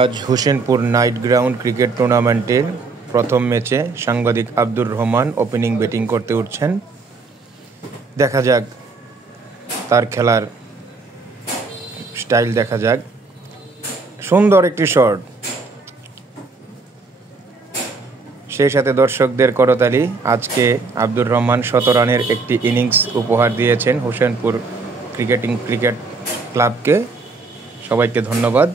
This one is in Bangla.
আজ হোসেনপুর নাইট গ্রাউন্ড ক্রিকেট টুর্নামেন্টের প্রথম ম্যাচে সাংবাদিক আব্দুর রহমান ওপেনিং ব্যাটিং করতে উঠছেন। দেখা যাক তার খেলার স্টাইল, দেখা যাক। সুন্দর একটি শট, সেই সাথে দর্শকদের করতালি। আজকে আব্দুর রহমান ১৭ রানের একটি ইনিংস উপহার দিয়েছেন হোসেনপুর ক্রিকেট ক্লাবকে। সবাইকে ধন্যবাদ।